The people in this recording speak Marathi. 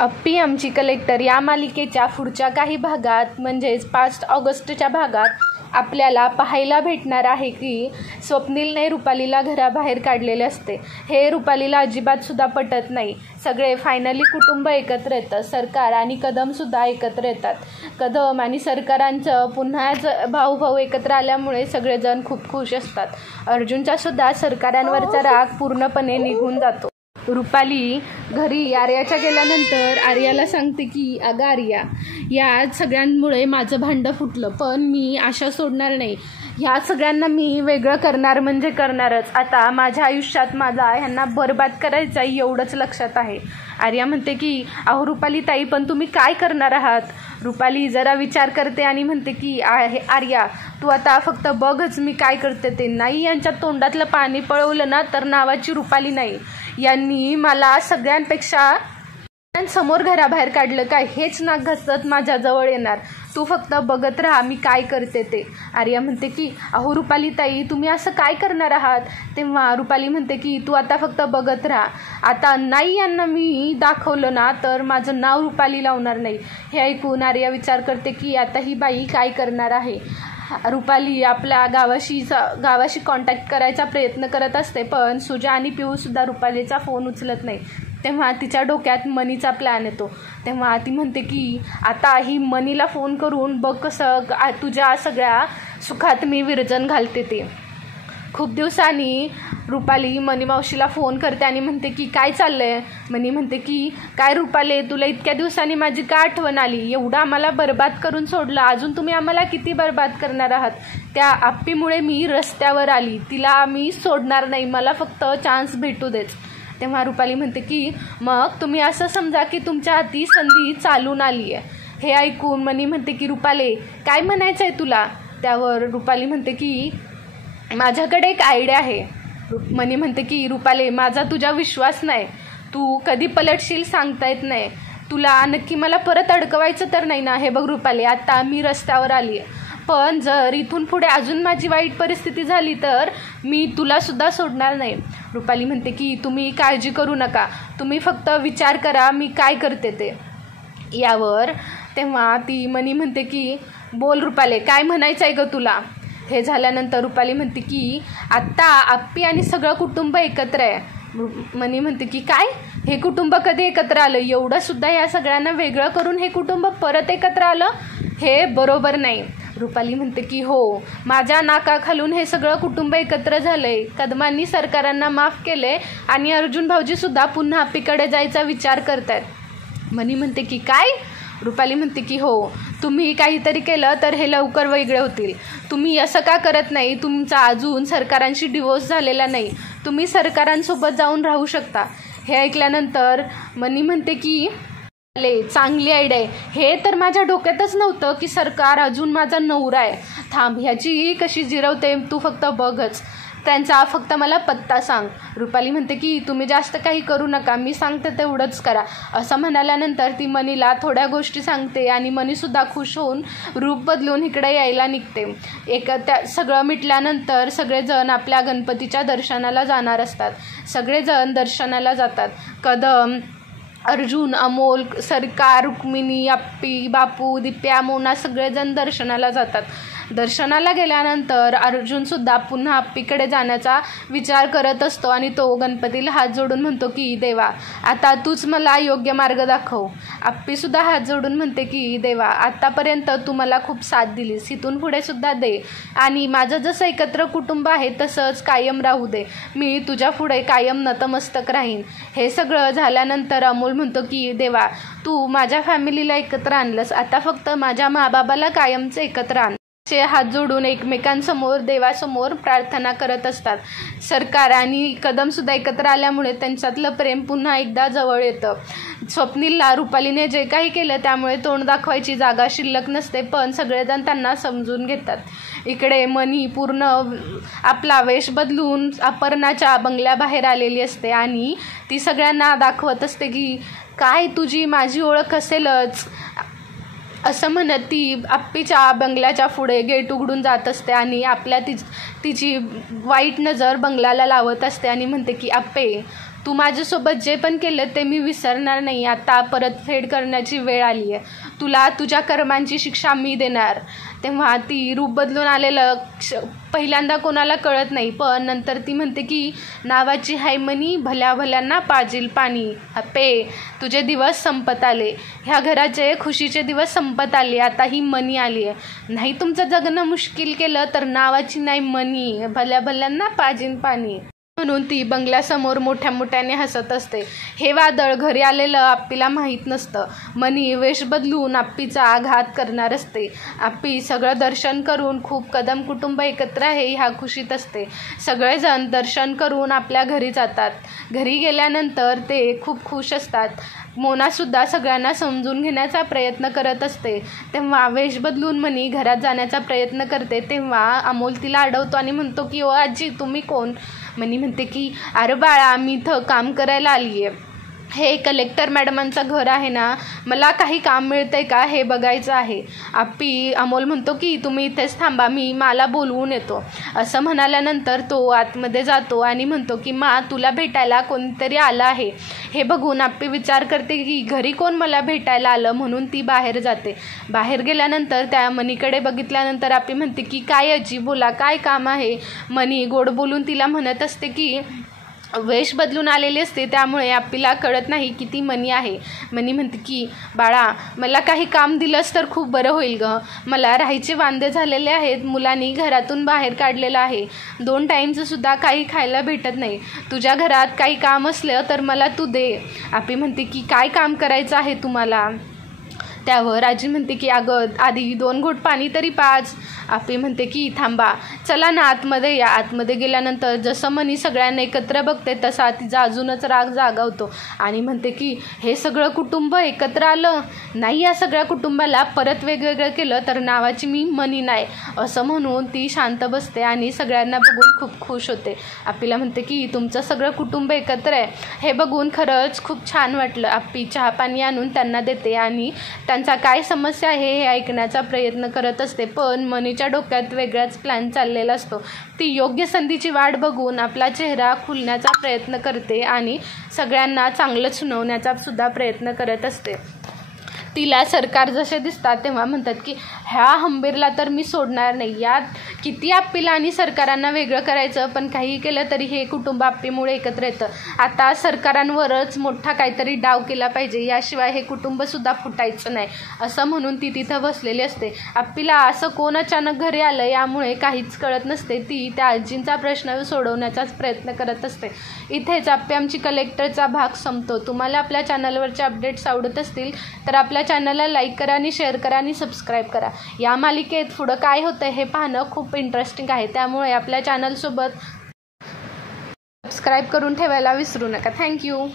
अप्पी आमची कलेक्टर या मालिकेच्या पुढच्या काही भागात म्हणजेच 5 ऑगस्टच्या भागात आपल्याला पाहायला भेटणार आहे की स्वप्नीलने रुपालीला घराबाहेर काढलेले असते. हे रुपालीला अजिबातसुद्धा पटत नाही. सगळे फायनली कुटुंब एकत्र येतं. सरकार आणि कदमसुद्धा एकत्र येतात. कदम आणि सरकारांचं पुन्हा भाऊ एकत्र आल्यामुळे सगळेजण खूप खुश असतात. अर्जुनचासुद्धा सरकारांवरचा राग पूर्णपणे निघून जातो. रुपाली घरी आर्याच्या गेल्यानंतर आर्याला सांगते की अगं आर्या, या सगळ्यांमुळे माझं भांडं फुटलं, पण मी आशा सोडणार नाही. ह्या सगळ्यांना मी वेगळं करणार म्हणजे करणारच. आता माझ्या आयुष्यात मला ह्यांना बरबाद करायचं आहे एवढंच लक्षात आहे. आर्या म्हणते की अहो रुपाली ताई, पण तुम्ही काय करणार आहात? रुपाली जरा विचार करते आणि म्हणते की आर्या, तू आता फक्त बघच मी काय करते ते. नाही यांच्या तोंडातलं पाणी पळवलं ना तर नावाची रुपाली नाही. यांनी मला सगळ्यांपेक्षा समोर घराबाहेर काढलं काय, हेच नाक घसत माझ्याजवळ येणार. तू फक्त बघत राहा मी काय करते ते. आर्या म्हणते की अहो रुपाली ताई, तुम्ही असं काय करणार आहात? तेव्हा रुपाली म्हणते की तू आता फक्त बघत राहा. आता नाही यांना मी दाखवलं ना तर माझं नाव रुपाली लावणार नाही. हे ऐकून आर्या विचार करते की आता ही बाई काय करणार आहे. रुपाली आपल्या गावाशी कॉन्टॅक्ट करायचा प्रयत्न करत असते, पण सुजा आणि पिऊसुद्धा रुपालीचा फोन उचलत नाही. तेव्हा तिच्या डोक्यात मनीचा प्लॅन येतो. तेव्हा ती म्हणते की आता ही मनीला फोन करून बघ कसं तुझ्या सगळ्या सुखात मी विरजन घालते ते. खूप दिवसांनी रुपाली मनी मावशीला फोन करते आणि म्हणते की काय चाललंय? मनी म्हणते की काय रुपाली, तुला इतक्या दिवसांनी माझी का आठवण आली? एवढं आम्हाला बर्बाद करून सोडलं, अजून तुम्ही आम्हाला किती बर्बाद करणार आहात? त्या आप्पीमुळे मी रस्त्यावर आली, तिला मी सोडणार नाही, मला फक्त चान्स भेटू देच. तेव्हा रुपाली म्हणते की मग तुम्ही असं समजा की तुमच्या हाती संधी चालून आली आहे. हे ऐकून मनी म्हणते की रुपाली काय म्हणायचं आहे तुला? त्यावर रुपाली म्हणते की माझ्याकडे एक आयडिया आहे. मनी म्हणते की रुपाली, माझा तुझा विश्वास नाही, तू कधी पलटशील सांगता येत नाही. तुला नक्की मला परत अडकवायचं तर नाही ना? हे बघ रुपाली, आता मी रस्त्यावर आली आहे, पण जर इथून पुढे अजून माझी वाईट परिस्थिती झाली तर मी तुलासुद्धा सोडणार नाही. रुपाली म्हणते की तुम्ही काळजी करू नका, तुम्ही फक्त विचार करा मी काय करते ते. यावर तेव्हा ती मनी म्हणते की बोल रुपाली, काय म्हणायचं आहे गं तुला? हे झाल्यानंतर रुपाली म्हणते की आत्ता आप्पी आणि सगळं कुटुंब एकत्र आहे. मनी म्हणते की काय, हे कुटुंब कधी एकत्र आलं? एवढंसुद्धा या सगळ्यांना वेगळं करून हे कुटुंब परत एकत्र आलं? हे बरोबर नाही. रुपाली म्हणते की हो, माझ्या नाकाखालून हे सगळं कुटुंब एकत्र झालंय. कदमांनी सरकारांना माफ केले आणि अर्जुन भाऊजीसुद्धा पुन्हा आप्पीकडे जायचा विचार करतायत. मनी म्हणते की काय? रुपाली म्हणते की हो, तुम्ही काहीतरी केलं तर हे लवकर वेगळे होतील. तुम्ही असं का करत नाही? तुमचा अजून सरकारांशी डिवोर्स झालेला नाही, तुम्ही सरकारांसोबत जाऊन राहू शकता. हे ऐकल्यानंतर मनी म्हणते की चांगली आयडिया आहे. हे तर माझ्या डोक्यातच नव्हतं की सरकार अजून माझा नवरा आहे. थांब, ह्याची कशी जिरवते तू फक्त बघच. त्यांचा फक्त मला पत्ता सांग. रुपाली म्हणते की तुम्ही जास्त काही करू नका, मी सांगते तेवढंच करा. असं म्हणाल्यानंतर ती मनीला थोड्या गोष्टी सांगते आणि मनीसुद्धा खुश होऊन रूप बदलून इकडे यायला निघते. त्या सगळं मिटल्यानंतर सगळेजण आपल्या गणपतीच्या दर्शनाला जाणार असतात. सगळेजण दर्शनाला जातात. कदम, अर्जुन, अमोल, सरकार, रुक्मिणी, अप्पी, बापू, दिप्या, मोना सगळेजण दर्शनाला जातात. दर्शनाला गेल्यानंतर अर्जुनसुद्धा पुन्हा अप्पीकडे जाण्याचा विचार करत असतो आणि तो गणपतीला हात जोडून म्हणतो की देवा, आता तूच मला योग्य मार्ग दाखव. अप्पीसुद्धा हात जोडून म्हणते की देवा, आत्तापर्यंत तू मला खूप साथ दिलीस, इथून पुढे सुद्धा दे आणि माझं जसं एकत्र कुटुंब आहे तसंच कायम राहू दे. मी तुझ्या पुढे कायम नतमस्तक राहीन. हे सगळं झाल्यानंतर अमोल म्हणतो की देवा, तू माझ्या फॅमिलीला एकत्र आणलंस, आता फक्त माझ्या माबाबाला कायमचं एकत्र आण. हात जोडून एकमेकांसमोर देवासमोर प्रार्थना करत असतात. सरकार आणि कदमसुद्धा एकत्र आल्यामुळे त्यांच्यातलं प्रेम पुन्हा एकदा जवळ येतं. स्वप्नीलला रुपालीने जे काही केलं त्यामुळे तोंड दाखवायची जागा शिल्लक नसते, पण सगळेजण त्यांना समजून घेतात. इकडे मनी पूर्ण आपला वेश बदलून अपर्णाच्या बंगल्याबाहेर आलेली असते आणि ती सगळ्यांना दाखवत असते की काय तुझी माझी ओळख असेलच. असं म्हणत ती आप्पीच्या बंगल्याच्या पुढे गेट उघडून जात असते आणि तिची वाईट नजर बंगल्याला लावत असते आणि म्हणते की आप्पे, तू माझ्यासोबत जे पण केलं ते मी विसरणार नाही. आता परतफेड करण्याची वेळ आली आहे. तुला तुझ्या कर्मांची शिक्षा मी देणार. तेव्हा ती रूप बदलून आलेलं पहिल्यांदा कोणाला कळत नाही, पण नंतर ती म्हणते की नावाची हाय मनी, भल्या भल्यांना पाजील पाणी. पे, तुझे दिवस संपत आले. ह्या घराचे खुशीचे दिवस संपत आले. आता ही मनी आली आहे. नाही तुमचं जगणं मुश्किल केलं तर नावाची नाही मनी, भल्या भल्यांना पाजील पाणी. म्हणून ती बंगल्यासमोर मोठ्या मोठ्याने हसत असते. हे वादळ घरी आलेलं आप्पीला माहीत नसतं. मनी वेश बदलून आप्पीचा आघात करणार असते. आप्पी सगळं दर्शन करून, खूप कदम कुटुंब एकत्र आहे ह्या खुशीत असते. सगळेजण दर्शन करून आपल्या घरी जातात. घरी गेल्यानंतर ते खूप खुश असतात. मोनासुद्धा सगळ्यांना समजून घेण्याचा प्रयत्न करत असते. तेव्हा वेश बदलून मनी घरात जाण्याचा प्रयत्न करते. तेव्हा अमोल तिला अडवतो आणि म्हणतो की ओ आजी, तुम्ही कोण? मनी म्हणते की अरे बाळा, मी इथं काम करायला आली आहे. हे कलेक्टर मॅडमांचं घर आहे ना, मला काही काम मिळतंय का हे बघायचं आहे. अमोल म्हणतो की तुम्ही इथेच थांबा, मला बोलवून येतो. असं म्हणाल्यानंतर तो आतमध्ये जातो आणि म्हणतो की तुला भेटायला कोणीतरी आलं आहे. हे बघून आप्पी विचार करते की घरी कोण मला भेटायला आलं, म्हणून ती बाहेर जाते. बाहेर गेल्यानंतर त्या मनीकडे बघितल्यानंतर आप्पी म्हणते की काय आजी, बोला, काय काम आहे. मनी गोड बोलून तिला म्हणत असते की वेश बदलून आलेली असते, त्यामुळे आप्पीला कळत नाही की ती मनी आहे. मनी म्हणते की बाळा, मला काही काम दिलंस तर खूप बरं होईल गं. मला राहायचे वांदे झालेले आहेत. मुलांनी घरातून बाहेर काढलेलं आहे. 2 टाईमचं सुद्धा काही खायला भेटत नाही. तुझ्या घरात काही काम असलं तर मला तू दे. आप्पी म्हणते की काय काम करायचं आहे तुम्हाला? त्यावर आजी म्हणते की अगं आधी 2 घोट पाणी तरी पाज. आप्पी म्हणते की थांबा, चला ना आतमध्ये या. आतमध्ये गेल्यानंतर जसं मनी सगळ्यांना एकत्र बघते तसा तिचा अजूनच राग जागवतो आणि म्हणते की हे सगळं कुटुंब एकत्र आलं नाही, या सगळ्या कुटुंबाला परत वेगवेगळं केलं तर नावाची मी मनी नाही. असं म्हणून ती शांत बसते आणि सगळ्यांना बघून खूप खुश होते. आप्पीला म्हणते की तुमचं सगळं कुटुंब एकत्र आहे हे बघून खरंच खूप छान वाटलं. आप्पी चहा पाणी आणून त्यांना देते आणि त्यांचा काय समस्या आहे हे ऐकण्याचा प्रयत्न करत असते. पण मनीच्या डोक्यात वेगळाच प्लॅन चाललेला असतो. ती योग्य संधीची वाट बघून आपला चेहरा खुलण्याचा प्रयत्न करते आणि सगळ्यांना चांगलं सुनावण्याचा सुद्धा प्रयत्न करत असते. तिला सरकार जसे दिसतात तेव्हा म्हणतात की ह्या हंबीरला तर मी सोडणार नाही. यात किती आप्पीला आणि सरकारांना वेगळं करायचं, पण काही केलं तरी हे कुटुंब आप्पीमुळे एकत्र येतं. आता सरकारांवरच मोठा काहीतरी डाव केला पाहिजे, याशिवाय हे कुटुंबसुद्धा फुटायचं नाही. असं म्हणून ती तिथं बसलेली असते. आप्पीला असं कोण अचानक घरी आलं यामुळे काहीच कळत नसते. ती त्या आजींचा प्रश्न सोडवण्याचाच प्रयत्न करत असते. इथेच आप्पी आमची कलेक्टरचा भाग संपतो. तुम्हाला आपल्या चॅनलवरचे अपडेट्स आवडत असतील तर आपल्या चॅनलला लाईक करा आणि शेअर करा आणि सबस्क्राईब करा. या मालिकेत पुढं काय होतं हे पाहणं खूप इंटरेस्टिंग आहे, त्यामुळे आपल्या चॅनलसोबत सबस्क्राईब करून ठेवायला विसरू नका. थँक्यू.